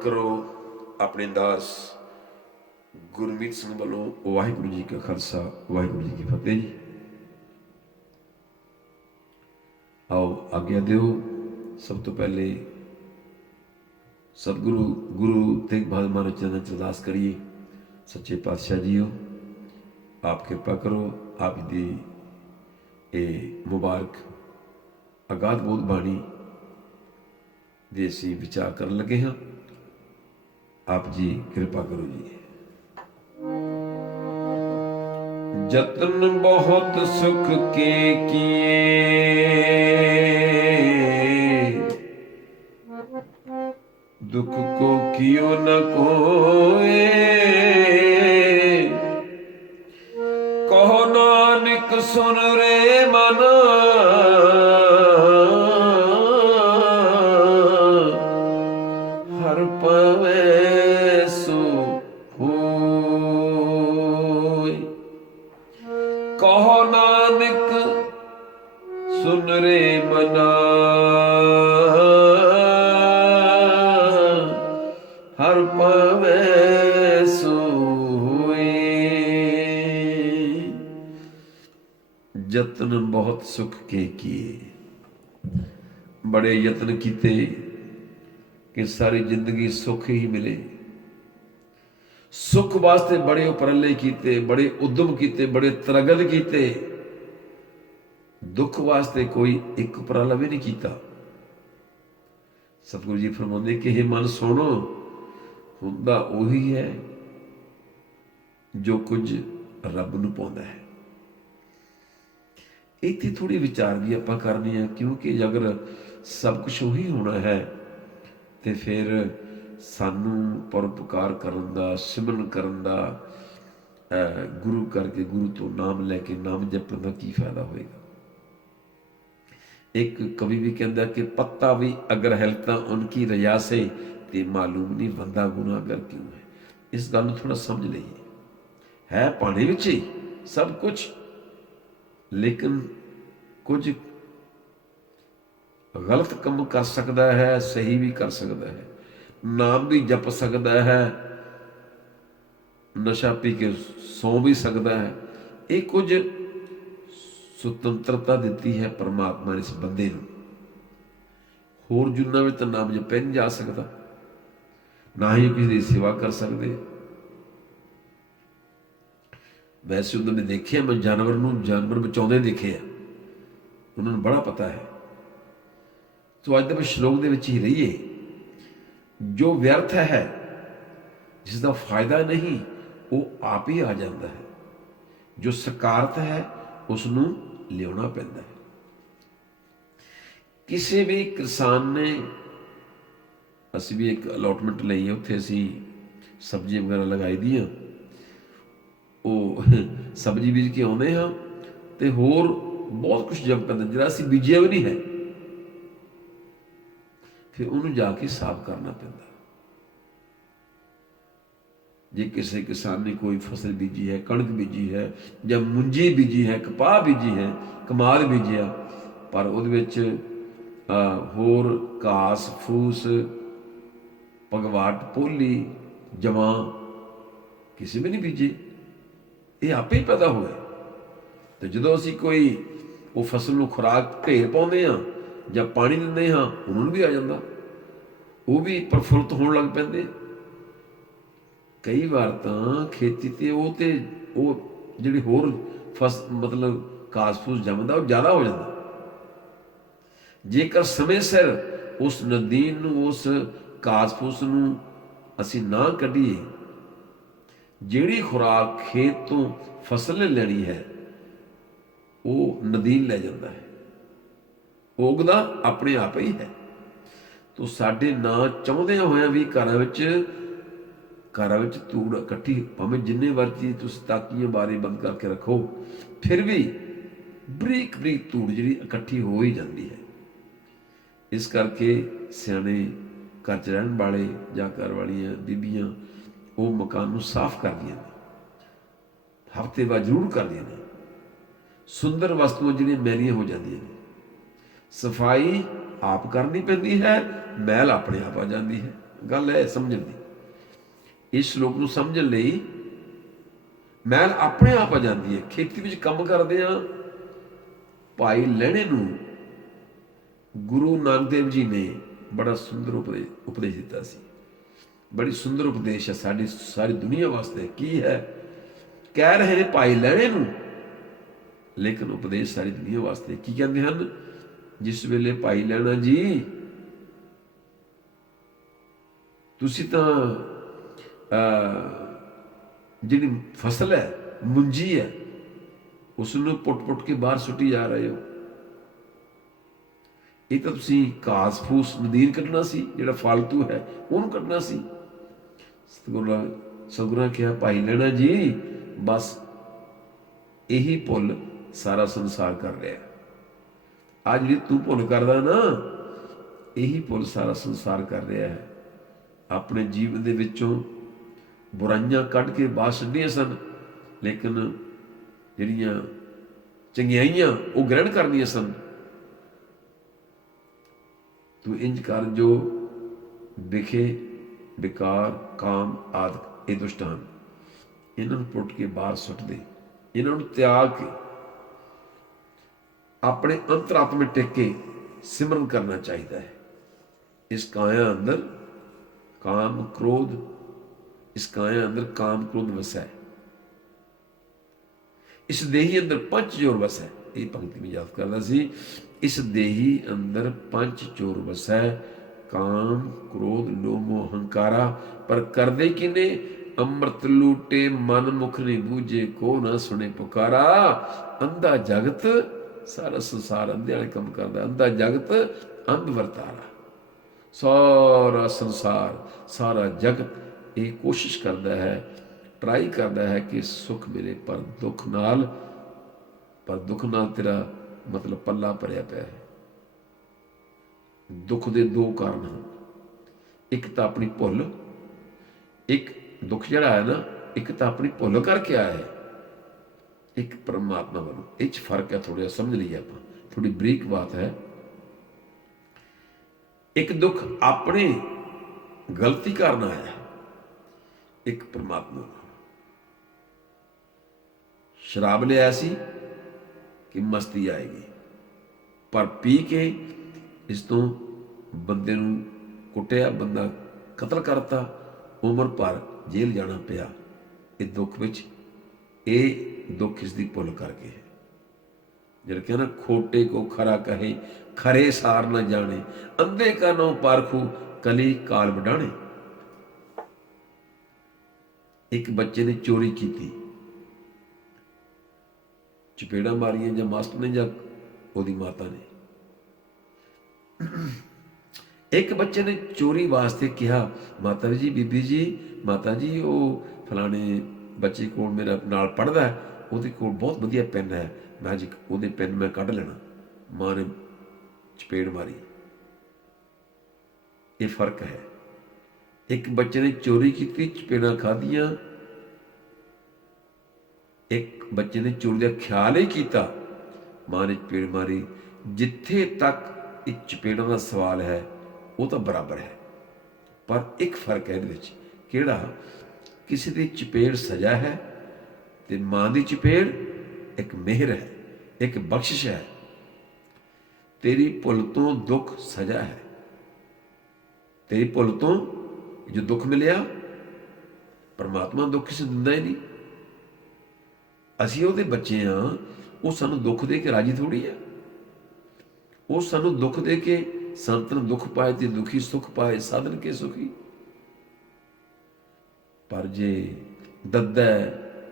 ਕਰੋ ਆਪਣੇ ਦਾਸ ਗੁਰਮੀਤ ਸਿੰਘ ਵੱਲੋਂ। ਵਾਹਿਗੁਰੂ ਜੀ ਕਾ ਖਾਲਸਾ, ਵਾਹਿਗੁਰੂ ਜੀ ਕੀ ਫਤਿਹ ਜੀ। ਆਓ ਆਗਿਆ ਦਿਓ। ਸਭ ਤੋਂ ਪਹਿਲੇ ਸਤਿਗੁਰੂ ਗੁਰੂ ਤੇਗ ਬਹਾਦਰ ਮਹਾਰਾਜ ਚਰਨਾਂ 'ਚ ਅਰਦਾਸ ਕਰੀਏ। ਸੱਚੇ ਪਾਤਸ਼ਾਹ ਜੀਓ, ਆਪ ਕਿਰਪਾ ਕਰੋ। ਆਪ ਦੀ ਇਹ ਮੁਬਾਰਕ ਅਗਾਧ ਬੋਧ ਬਾਣੀ ਦੇ ਅਸੀਂ ਵਿਚਾਰ ਕਰਨ ਲੱਗੇ ਹਾਂ। ਆਪ ਜੀ ਕਿਰਪਾ ਕਰੋ ਜੀ। ਜਤਨ ਬਹੁਤ ਸੁਖ ਕੇ ਕੀਏ, दुख को कियो न कोए। कहो नानक सुन रे मन, हर पवे सो होय। कहो नानक सुन रे मना, हर पवे सो होए। जतन बहुत सुख के किए, बड़े यत्न कीते कि सारी जिंदगी सुख ही मिले। सुख वास्ते बड़े उपरले कीते, बड़े उद्यम कीते, बड़े तरगल कीते। दुख वास्ते कोई एक उपराला भी नहीं कीता। सतगुरु जी फरमाते कि हे मन सुनो, ਹੁੰਦਾ ਉਹੀ ਹੈ ਜੋ ਕੁਝ ਰੱਬ ਨੂੰ ਪਾਉਂਦਾ ਹੈ। ਇੱਥੇ ਥੋੜੀ ਵਿਚਾਰ ਵੀ ਆਪਾਂ ਕਰਨੀ ਹੈ, ਕਿਉਂਕਿ ਅਗਰ ਸਭ ਕੁਝ ਉਹੀ ਹੋਣਾ ਹੈ ਤੇ ਫਿਰ ਸਾਨੂੰ ਪਰਉਪਕਾਰ ਕਰਨ ਦਾ, ਸਿਮਰਨ ਕਰਨ ਦਾ, ਗੁਰੂ ਕਰਕੇ ਗੁਰੂ ਤੋਂ ਨਾਮ ਲੈ ਕੇ ਨਾਮ ਜਪਣ ਦਾ ਕੀ ਫਾਇਦਾ ਹੋਏਗਾ। ਇੱਕ ਕਵੀ ਵੀ ਕਹਿੰਦਾ ਕਿ ਪੱਤਾ ਵੀ ਅਗਰ ਹਿਲਤਾ ਉਨਕੀ ਰਜਾ ਸੇ ਤੇ ਮਾਲੂਮ ਨਹੀਂ ਬੰਦਾ ਗੁਨਾਹਗਰ ਕਿਉਂ ਹੈ। ਇਸ ਗੱਲ ਨੂੰ ਥੋੜਾ ਸਮਝ ਲਈਏ। ਹੈ ਪਾਣੀ ਵਿੱਚ ਹੀ ਸਭ ਕੁਝ, ਲੇਕਿਨ ਕੁਝ ਗਲਤ ਕੰਮ ਕਰ ਸਕਦਾ ਹੈ, ਸਹੀ ਵੀ ਕਰ ਸਕਦਾ ਹੈ, ਨਾਮ ਵੀ ਜਪ ਸਕਦਾ ਹੈ, ਨਸ਼ਾ ਪੀ ਕੇ ਸੌਂ ਵੀ ਸਕਦਾ ਹੈ। ਇਹ ਕੁਝ ਸੁਤੰਤਰਤਾ ਦਿੱਤੀ ਹੈ ਪਰਮਾਤਮਾ ਨੇ ਇਸ ਬੰਦੇ ਨੂੰ। ਹੋਰ ਜੁਨਾਂ ਵਿੱਚ ਤਾਂ ਨਾਮ ਜਪਿਆ ਨਹੀਂ ਜਾ ਸਕਦਾ, ਨਾ ਹੀ ਕਿਸੇ ਦੀ ਸੇਵਾ ਕਰ ਸਕਦੇ। ਵੈਸੇ ਉਹਨਾਂ ਨੇ ਦੇਖਿਆ, ਮੈਂ ਜਾਨਵਰ ਬਚਾਉਂਦੇ ਦੇਖੇ ਆ, ਉਹਨਾਂ ਨੂੰ ਬੜਾ ਪਤਾ ਹੈ। ਸੋ ਅੱਜ ਦੇ ਸ਼ਲੋਕ ਦੇ ਵਿੱਚ ਹੀ ਰਹੀਏ। ਜੋ ਵਿਅਰਥ ਹੈ, ਜਿਸ ਦਾ ਫਾਇਦਾ ਨਹੀਂ, ਉਹ ਆਪ ਹੀ ਆ ਜਾਂਦਾ ਹੈ। ਜੋ ਸਕਾਰਤ ਹੈ, ਉਸ ਨੂੰ ਲਿਆਉਣਾ ਪੈਂਦਾ ਹੈ। ਕਿਸੇ ਵੀ ਕਿਸਾਨ ਨੇ, ਅਸੀਂ ਵੀ ਇੱਕ ਅਲੋਟਮੈਂਟ ਲਈ ਹੈ, ਉੱਥੇ ਅਸੀਂ ਸਬਜ਼ੀਆਂ ਵਗੈਰਾ ਲਗਾਈ ਦੀਆਂ। ਉਹ ਸਬਜ਼ੀ ਬੀਜ ਕੇ ਆਉਂਦੇ ਹਾਂ ਤੇ ਹੋਰ ਬਹੁਤ ਕੁਛ ਜੰਮ ਪੈਂਦਾ ਜਿਹੜਾ ਅਸੀਂ ਬੀਜਿਆ ਵੀ ਨਹੀਂ ਹੈ, ਫਿਰ ਉਹਨੂੰ ਜਾ ਕੇ ਸਾਫ਼ ਕਰਨਾ ਪੈਂਦਾ। ਜੇ ਕਿਸੇ ਕਿਸਾਨ ਨੇ ਕੋਈ ਫਸਲ ਬੀਜੀ ਹੈ, ਕਣਕ ਬੀਜੀ ਹੈ, ਜਾਂ ਮੁੰਜੀ ਬੀਜੀ ਹੈ, ਕਪਾਹ ਬੀਜੀ ਹੈ, ਕਮਾਦ ਬੀਜਿਆ, ਪਰ ਉਹਦੇ ਵਿੱਚ ਹੋਰ ਘਾਸ ਫੂਸ, ਭਗਵਾਟ, ਪੋਲੀ, ਜਵਾਂ ਕਿਸੇ ਵੀ ਨਹੀਂ ਬੀਜੇ, ਇਹ ਆਪੇ ਹੀ ਪੈਦਾ ਹੋਏ। ਤੇ ਜਦੋਂ ਅਸੀਂ ਕੋਈ ਉਹ ਫਸਲ ਨੂੰ ਖੁਰਾਕ ਢੇਰ ਪਾਉਂਦੇ ਹਾਂ ਜਾਂ ਪਾਣੀ ਦਿੰਦੇ ਹਾਂ, ਉਹਨਾਂ ਨੂੰ ਵੀ ਆ ਜਾਂਦਾ, ਉਹ ਵੀ ਪ੍ਰਫੁੱਲਤ ਹੋਣ ਲੱਗ ਪੈਂਦੇ। ਕਈ ਵਾਰ ਤਾਂ ਖੇਤੀ ਤੇ ਉਹ ਜਿਹੜੀ ਹੋਰ ਮਤਲਬ ਘਾਸ ਫੂਸ ਜੰਮਦਾ, ਉਹ ਜ਼ਿਆਦਾ ਹੋ ਜਾਂਦਾ। ਜੇਕਰ ਸਮੇਂ ਸਿਰ ਉਸ ਨਦੀਨ ਨੂੰ, ਉਸ ਘਾਸ ਫੂਸ ਨੂੰ ਅਸੀਂ ਨਾ ਕੱਢੀਏ, ਜਿਹੜੀ ਖੁਰਾਕ ਖੇਤ ਤੋਂ ਫਸਲ ਨੇ ਲੈਣੀ ਹੈ, ਉਹ ਨਦੀਨ ਲੈ ਜਾਂਦਾ ਹੈ। ਉਗਦਾ ਆਪਣੇ ਆਪ ਹੀ ਹੈ। ਤੋ ਸਾਡੇ ਨਾ ਚਾਹੁੰਦਿਆਂ ਹੋਇਆਂ ਵੀ ਘਰਾਂ ਵਿੱਚ ਧੂੜ ਇਕੱਠੀ, ਭਾਵੇਂ ਜਿੰਨੇ ਮਰਜ਼ੀ ਤੁਸੀਂ ਤਾਕੀਆਂ ਬਾਰੇ ਬੰਦ ਕਰਕੇ ਰੱਖੋ, ਫਿਰ ਵੀ ਬਰੀਕ ਬਰੀਕ ਧੂੜ ਜਿਹੜੀ ਇਕੱਠੀ ਹੋ ਹੀ ਜਾਂਦੀ ਹੈ। ਇਸ ਕਰਕੇ ਸਿਆਣੇ ਘਰ 'ਚ ਰਹਿਣ ਵਾਲੇ ਜਾਂ ਘਰ ਵਾਲੀਆਂ ਬੀਬੀਆਂ, ਉਹ ਮਕਾਨ ਨੂੰ ਸਾਫ਼ ਕਰਦੀਆਂ ਨੇ, ਹਫ਼ਤੇ ਬਾਅਦ ਜ਼ਰੂਰ ਕਰਦੀਆਂ ਨੇ। ਸੁੰਦਰ ਵਸਤੂਆਂ ਜਿਹੜੀਆਂ ਮੈਲੀਆਂ ਹੋ ਜਾਂਦੀਆਂ ਨੇ, ਸਫਾਈ ਆਪ ਕਰਨੀ ਪੈਂਦੀ ਹੈ, ਮੈਲ ਆਪਣੇ ਆਪ ਆ ਜਾਂਦੀ ਹੈ। ਗੱਲ ਹੈ ਸਮਝਣ ਦੀ। ਇਸ ਸ਼ਲੋਕ ਨੂੰ ਸਮਝਣ ਲਈ ਮੈਲ ਆਪਣੇ ਆਪ ਆ ਜਾਂਦੀ ਹੈ। ਖੇਤੀ ਵਿੱਚ ਕੰਮ ਕਰਦੇ ਆ, ਭਾਈ ਲਹਿਣੇ ਨੂੰ ਗੁਰੂ ਨਾਨਕ ਦੇਵ ਜੀ ਨੇ ਬੜਾ ਸੁੰਦਰ ਉਪਦੇਸ਼ ਦਿੱਤਾ ਸੀ। ਬੜੀ ਸੁੰਦਰ ਉਪਦੇਸ਼ ਹੈ ਸਾਡੀ ਸਾਰੀ ਦੁਨੀਆ ਵਾਸਤੇ। ਕੀ ਹੈ? ਕਹਿ ਰਹੇ ਨੇ ਭਾਈ ਲਹਿਣੇ ਨੂੰ, ਲੇਕਿਨ ਉਪਦੇਸ਼ ਸਾਰੀ ਦੁਨੀਆ ਵਾਸਤੇ। ਕੀ ਕਹਿੰਦੇ ਹਨ? ਜਿਸ ਵੇਲੇ ਭਾਈ ਲਹਿਣਾ ਜੀ ਤੁਸੀਂ ਤਾਂ ਜਿਹੜੀ ਫਸਲ ਹੈ, ਮੁੰਜੀ ਹੈ, ਉਸ ਨੂੰ ਪੁੱਟ ਕੇ ਬਾਹਰ ਸੁੱਟੀ ਜਾ ਰਹੇ ਹੋ। ਇਹ ਤਾਂ ਤੁਸੀਂ ਘਾਸ ਫੂਸ ਨਦੀਨ ਕੱਢਣਾ ਸੀ, ਜਿਹੜਾ ਫਾਲਤੂ ਹੈ ਉਹਨੂੰ ਕੱਢਣਾ ਸੀ। ਸਤਿਗੁਰਾਂ ਕਿਹਾ ਭਾਈ ਲਹਿਣਾ ਜੀ ਬਸ ਇਹੀ ਭੁੱਲ ਸਾਰਾ ਸੰਸਾਰ ਕਰ ਰਿਹਾ। ਆ ਜਿਹੜੀ ਤੂੰ ਭੁੱਲ ਕਰਦਾ ਨਾ, ਇਹੀ ਭੁੱਲ ਸਾਰਾ ਸੰਸਾਰ ਕਰ ਰਿਹਾ ਹੈ। ਆਪਣੇ ਜੀਵਨ ਦੇ ਵਿੱਚੋਂ ਬੁਰਾਈਆਂ ਕੱਢ ਕੇ ਬਾਹਰ ਛੱਡੀਆਂ ਸਨ, ਲੇਕਿਨ ਜਿਹੜੀਆਂ ਚੰਗਿਆਈਆਂ ਉਹ ਗ੍ਰਹਿਣ ਕਰਨੀਆਂ ਸਨ। ਤੂੰ ਇੰਜ ਕਰ ਜੋ ਵਿਖੇ ਵਿਕਾਰ ਕਾਮ ਆਦਿ ਇਹ ਦੁਸ਼ਟ ਹਨ, ਇਹਨਾਂ ਨੂੰ ਪੁੱਟ ਕੇ ਬਾਹਰ ਸੁੱਟ ਦੇ। ਇਹਨਾਂ ਨੂੰ ਤਿਆਗ ਕੇ ਆਪਣੇ ਅੰਤਰਾਤਮੇ ਟਿਕ ਕੇ ਸਿਮਰਨ ਕਰਨਾ ਚਾਹੀਦਾ ਹੈ। ਇਸ ਕਾਇਆ ਅੰਦਰ ਕਾਮ ਕ੍ਰੋਧ, ਇਸ ਕਾਇਆ ਅੰਦਰ ਕਾਮ ਕ੍ਰੋਧ ਵਸੈ, ਇਸ ਦੇਹੀ ਅੰਦਰ ਪੰਜ ਚੋਰ ਵਸੈ। ਇਹ ਪੰਕਤੀ ਮੈਂ ਯਾਦ ਕਰਦਾ ਸੀ। ਇਸ ਦੇਹੀ ਅੰਦਰ ਪੰਜ ਚੋਰ ਵਸੈ, ਕਾਮ ਕ੍ਰੋਧ ਲੋਭ ਮੋਹ ਹੰਕਾਰਾ, ਪਰ ਕਰਦੇ ਕਿਨੇ? ਅੰਮ੍ਰਿਤ ਲੂਟੇ ਮਨ ਮੁਖ ਨਹੀਂ ਬੂਝੇ, ਕੋ ਨਾ ਸੁਣੇ ਪੁਕਾਰਾ। ਅੰਧਾ ਜਗਤ, ਸਾਰਾ ਸੰਸਾਰ ਅੰਧੇ ਵਾਲੇ ਕੰਮ ਕਰਦਾ। ਅੰਧਾ ਜਗਤ ਅੰਧ ਵਰਤਾਰਾ। ਸਾਰਾ ਸੰਸਾਰ, ਸਾਰਾ ਜਗਤ ਇਹ ਕੋਸ਼ਿਸ਼ ਕਰਦਾ ਹੈ, ਟਰਾਈ ਕਰਦਾ ਹੈ ਕਿ ਸੁੱਖ ਮਿਲੇ, ਪਰ ਦੁੱਖ ਨਾਲ ਤੇਰਾ ਮਤਲਬ ਪੱਲਾ ਭਰਿਆ ਪਿਆ ਹੈ। ਦੁੱਖ ਦੇ ਦੋ ਕਾਰਨ ਹਨ। ਇੱਕ ਤਾਂ ਆਪਣੀ ਭੁੱਲ, ਇੱਕ ਦੁੱਖ ਜਿਹੜਾ ਹੈ ਨਾ, ਇੱਕ ਤਾਂ ਆਪਣੀ ਭੁੱਲ ਕਰਕੇ ਆਇਆ ਹੈ, ਇੱਕ ਪਰਮਾਤਮਾ ਵੱਲੋਂ। ਇਹ 'ਚ ਫਰਕ ਹੈ, ਥੋੜ੍ਹਾ ਜਿਹਾ ਸਮਝ ਲਈਏ ਆਪਾਂ, ਥੋੜੀ ਬਰੀਕ ਬਾਤ ਹੈ। ਇੱਕ ਦੁੱਖ ਆਪਣੀ ਗਲਤੀ ਕਾਰਨ ਆਇਆ, ਇੱਕ ਪਰਮਾਤਮਾ। ਸ਼ਰਾਬ ਲਿਆ ਸੀ ਕਿ ਮਸਤੀ ਆਏਗੀ, ਪਰ ਪੀ ਕੇ ਇਸ ਤੋਂ ਬੰਦੇ ਨੂੰ ਕੁੱਟਿਆ, ਬੰਦਾ ਕਤਲ ਕਰਤਾ, ਉਮਰ ਭਰ ਜੇਲ੍ਹ ਜਾਣਾ ਪਿਆ। ਇਹ ਦੁੱਖ ਵਿੱਚ, ਇਹ ਦੁੱਖ ਇਸ ਦੀ ਭੁੱਲ ਕਰਕੇ ਹੈ। ਜਿਹੜਾ ਕਹਿੰਦਾ ਖੋਟੇ ਕੋ ਖਰਾ ਕਹੇ, ਖਰੇ ਸਾਰ ਨਾ ਜਾਣੇ, ਅੰਧੇ ਕਾ ਨਹੁ ਪਾਰਖੂ, ਕਲੀ ਕਾਲ ਵਡਾਣੇ। ਇੱਕ ਬੱਚੇ ਨੇ ਚੋਰੀ ਕੀਤੀ, ਚਪੇੜਾਂ ਮਾਰੀਆਂ ਜਾਂ ਮਾਸਟਰ ਨੇ ਜਾਂ ਉਹਦੀ ਮਾਤਾ ਨੇ। ਇੱਕ ਬੱਚੇ ਨੇ ਚੋਰੀ ਵਾਸਤੇ ਕਿਹਾ, ਮਾਤਾ ਜੀ, ਬੀਬੀ ਜੀ, ਮਾਤਾ ਜੀ ਉਹ ਫਲਾਣੇ ਬੱਚੇ ਕੋਲ ਮੇਰਾ ਨਾਲ ਪੜ੍ਹਦਾ ਹੈ, ਉਹਦੇ ਕੋਲ ਬਹੁਤ ਵਧੀਆ ਪੈਨ ਹੈ, ਮੈਂ ਅੱਜ ਉਹਦੇ ਪੈਨ ਮੈਂ ਕੱਢ ਲੈਣਾ। ਮਾਂ ਨੇ ਚਪੇੜ ਮਾਰੀ। ਇਹ ਫਰਕ ਹੈ। ਇੱਕ ਬੱਚੇ ਨੇ ਚੋਰੀ ਕੀਤੀ, ਚਪੇੜਾਂ ਖਾਧੀਆਂ। ਇੱਕ ਬੱਚੇ ਨੇ ਚੋਰੀ ਦਾ ਖਿਆਲ ਹੀ ਕੀਤਾ, ਮਾਂ ਨੇ ਚਪੇੜ ਮਾਰੀ। ਜਿੱਥੇ ਤੱਕ ਇਹ ਚਪੇੜਾਂ ਦਾ ਸਵਾਲ ਹੈ, ਉਹ ਤਾਂ ਬਰਾਬਰ ਹੈ, ਪਰ ਇੱਕ ਫਰਕ ਹੈ ਇਹਦੇ ਵਿੱਚ। ਕਿਹੜਾ? ਕਿਸੇ ਦੀ ਚਪੇੜ ਸਜ਼ਾ ਹੈ ਤੇ ਮਾਂ ਦੀ ਚਪੇੜ ਇੱਕ ਮਿਹਰ ਹੈ, ਇੱਕ ਬਖਸ਼ਿਸ਼ ਹੈ। ਤੇਰੀ ਭੁੱਲ ਤੋਂ ਦੁੱਖ ਸਜ਼ਾ ਹੈ। ਤੇਰੀ ਭੁੱਲ ਤੋਂ ਜੋ ਦੁੱਖ ਮਿਲਿਆ, ਪਰਮਾਤਮਾ ਦੁੱਖ ਕਿਸੇ ਦਿੰਦਾ ਹੀ ਨਹੀਂ। ਅਸੀਂ ਉਹਦੇ ਬੱਚੇ ਹਾਂ, ਉਹ ਸਾਨੂੰ ਦੁੱਖ ਦੇ ਕੇ ਰਾਜੀ ਥੋੜ੍ਹੀ ਹੈ। ਉਹ ਸਾਨੂੰ ਦੁੱਖ ਦੇ ਕੇ, ਸੰਤਨ ਦੁੱਖ ਪਾਏ ਤੇ ਦੁਖੀ ਸੁਖ ਪਾਏ, ਸਾਧਨ ਕੇ ਸੁਖੀ। ਪਰ ਜੇ ਦੱਦਾ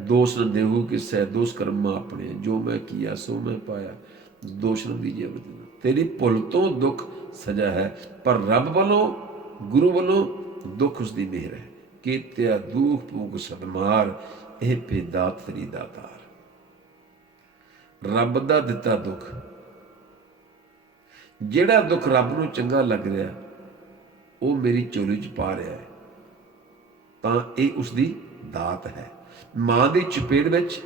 ਦੋਸ਼ ਨ ਦੇਹੂ ਕਿਸੈ, ਦੋਸ਼ ਕਰਮਾ ਆਪਣੇ, ਜੋ ਮੈਂ ਕੀਆ ਸੋ ਮੈਂ ਪਾਇਆ, ਦੋਸ਼ ਨ ਦੀਜੇ। ਤੇਰੀ ਭੁੱਲ ਤੋਂ ਦੁੱਖ ਸਜ਼ਾ ਹੈ, ਪਰ ਰੱਬ ਵੱਲੋਂ, ਗੁਰੂ ਵੱਲੋਂ ਦੁੱਖ ਉਸਦੀ ਮਿਹਰ ਹੈ। ਕੀਤਿਆ ਦੁਖ ਭੂਖ ਸਦਮਾਰ, ਇਹ ਪੇ ਦਾਤ ਤੇਰੀ ਦਾਤਾਰ। ਰੱਬ ਦਾ ਦਿੱਤਾ ਦੁੱਖ, ਜਿਹੜਾ ਦੁੱਖ ਰੱਬ ਨੂੰ ਚੰਗਾ ਲੱਗ ਰਿਹਾ, ਉਹ ਮੇਰੀ ਝੋਲੀ 'ਚ ਪਾ ਰਿਹਾ ਹੈ, ਤਾਂ ਇਹ ਉਸਦੀ ਦਾਤ ਹੈ। ਮਾਂ ਦੀ ਚਪੇੜ ਵਿੱਚ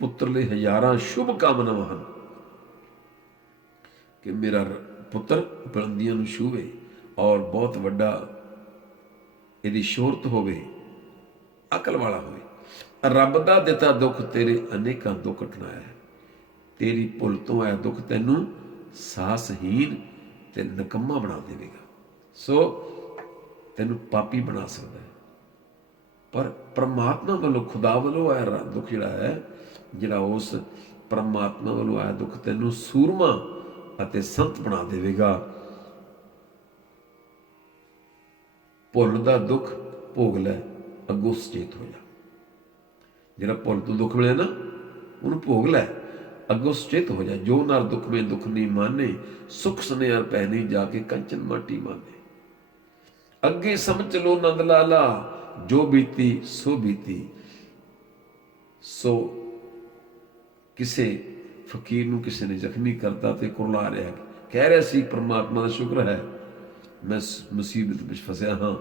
ਪੁੱਤਰ ਲਈ ਹਜ਼ਾਰਾਂ ਸ਼ੁਭ ਕਾਮਨਾਵਾਂ ਹਨ ਕਿ ਮੇਰਾ ਪੁੱਤਰ ਬੁਲੰਦੀਆਂ ਨੂੰ ਛੂਹੇ ਔਰ ਬਹੁਤ ਵੱਡਾ ਇਹਦੀ ਸ਼ੋਹਰਤ ਹੋਵੇ, ਅਕਲ ਵਾਲਾ ਹੋਵੇ। ਰੱਬ ਦਾ ਦਿੱਤਾ ਦੁੱਖ ਤੇਰੇ ਅਨੇਕਾਂ ਦੁੱਖ ਟਣਾਇਆ ਹੈ। ਤੇਰੀ ਭੁੱਲ ਤੋਂ ਆਇਆ ਦੁੱਖ ਤੈਨੂੰ ਸਾਹਸਹੀਨ ਤੇ ਨਿਕੰਮਾ ਬਣਾ ਦੇਵੇਗਾ। ਸੋ ਤੈਨੂੰ ਪਾਪੀ ਬਣਾ ਸਕਦਾ ਹੈ, ਪਰ ਪਰਮਾਤਮਾ ਵੱਲੋਂ, ਖੁਦਾ ਵੱਲੋਂ ਆਇਆ ਦੁੱਖ ਜਿਹੜਾ ਹੈ, ਜਿਹੜਾ ਉਸ ਪਰਮਾਤਮਾ ਵੱਲੋਂ ਆਇਆ ਦੁੱਖ ਤੈਨੂੰ ਸੂਰਮਾ ਅਤੇ ਸੰਤ ਬਣਾ ਦੇਵੇਗਾ। ਭੁੱਲ ਦਾ ਦੁੱਖ ਭੋਗ ਲੈ, ਅੱਗੋਂ ਸੁਚੇਤ ਹੋ ਜਾ। ਜਿਹੜਾ ਭੁੱਲ ਤੋਂ ਦੁੱਖ ਮਿਲਿਆ ਨਾ, ਉਹਨੂੰ ਭੋਗ ਲੈ, ਅੱਗੋਂ ਸੁਚੇਤ ਹੋ ਜਾ। ਜੋ ਨਰ ਦੁੱਖ ਮੇ ਦੁੱਖ ਨਹੀਂ ਮਾਨੇ, ਸੁਖ ਸੁਨਿਆਰ ਪੈ ਨਹੀਂ ਜਾ ਕੇ ਕੰਚਨ ਮਾਟੀ ਮਾਨੇ। ਅੱਗੇ ਸਮਝ ਲੋ ਨੰਦ ਲਾਲਾ, ਜੋ ਬੀਤੀ ਸੋ ਬੀਤੀ। ਸੋ ਕਿਸੇ ਫਕੀਰ ਨੂੰ ਕਿਸੇ ਨੇ ਜ਼ਖਮੀ ਕਰਤਾ ਤੇ ਕੁਰਲਾ ਰਿਹਾ, ਕਹਿ ਰਿਹਾ ਸੀ ਪਰਮਾਤਮਾ ਦਾ ਸ਼ੁਕਰ ਹੈ ਮੈਂ ਮੁਸੀਬਤ ਵਿੱਚ ਫਸਿਆ ਹਾਂ,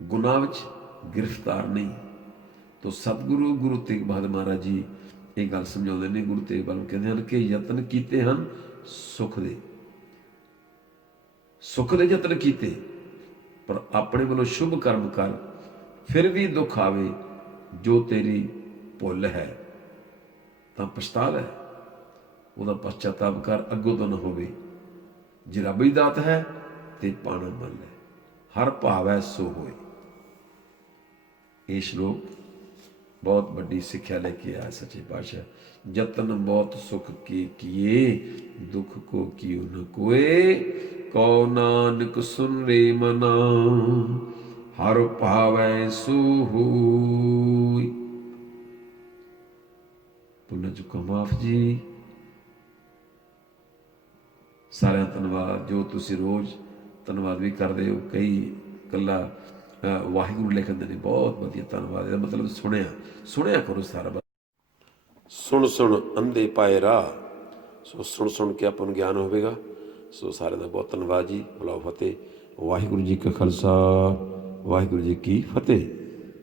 ਗੁਨਾਹ ਵਿੱਚ ਗ੍ਰਿਫਤਾਰ ਨਹੀਂ। ਤੋ ਸਤਿਗੁਰੂ ਗੁਰੂ ਤੇਗ ਬਹਾਦਰ ਮਹਾਰਾਜ ਜੀ ਇਹ ਗੱਲ ਸਮਝਾਉਂਦੇ ਨੇ। ਗੁਰੂ ਤੇਗ ਬਹਾਦਰ ਕਹਿੰਦੇ ਹਨ ਕਿ ਯਤਨ ਕੀਤੇ ਹਨ ਸੁੱਖ ਦੇ, ਸੁੱਖ ਦੇ ਯਤਨ ਕੀਤੇ, ਪਰ ਆਪਣੇ ਵੱਲੋਂ ਸ਼ੁਭ ਕਰਮ ਕਰ, ਫਿਰ ਵੀ ਦੁੱਖ ਆਵੇ ਜੋ ਤੇਰੀ ਭੁੱਲ ਹੈ ਤਾਂ ਪਛਤਾ ਲੈ, ਉਹਦਾ ਪਛਤਾਪ ਕਰ, ਅੱਗੋਂ ਤੋਂ ਨਾ ਹੋਵੇ। ਜੇ ਰੱਬ ਦੀ ਦਾਤ ਹੈ ਤੇ ਪਾਣਾ ਮੰਨ ਲੈ, ਹਰ ਭਾਵੈ ਸੋ ਹੋਏ। ਇਹ ਸ਼ਲੋਕ ਬਹੁਤ ਵੱਡੀ ਸਿੱਖਿਆ ਲੈ ਕੇ ਆਇਆ ਸੱਚੇ ਪਾਤਸ਼ਾਹ। ਯਤਨ ਬਹੁਤ ਸੁਖ ਕੀ ਕੀਏ, ਦੁੱਖ ਕੋ ਕੀਓ ਨ ਕੋਏ। ਕਉ ਨਾਨਕ ਸੁਨ ਰੇ ਮਨਾ, ਹਰ ਭਾਵੈ ਸੋ ਹੋਈ। ਪੁੰਨ ਚੁੱਕਾ ਮਾਫ ਜੀ। ਸਾਰਿਆਂ ਧੰਨਵਾਦ ਜੋ ਤੁਸੀਂ ਰੋਜ਼ ਧੰਨਵਾਦ ਵੀ ਕਰਦੇ ਹੋ। ਕਈ ਇਕੱਲਾ ਵਾਹਿਗੁਰੂ ਲਿਖਦੇ ਨੇ, ਬਹੁਤ ਵਧੀਆ ਧੰਨਵਾਦ। ਇਹਦਾ ਮਤਲਬ ਸੁਣਿਆ ਕਰੋ ਸਾਰਾ। ਸੁਣ ਸੁਣ ਅੰਧੇ ਪਾਏ ਰਾਹ। ਸੋ ਸੁਣ ਕੇ ਆਪਾਂ ਨੂੰ ਗਿਆਨ ਹੋਵੇਗਾ। ਸੋ ਸਾਰਿਆਂ ਦਾ ਬਹੁਤ ਧੰਨਵਾਦ ਜੀ। ਬੁਲਾਓ ਫਤਿਹ। ਵਾਹਿਗੁਰੂ ਜੀ ਕਾ ਖਾਲਸਾ, ਵਾਹਿਗੁਰੂ ਜੀ ਕੀ ਫਤਿਹ।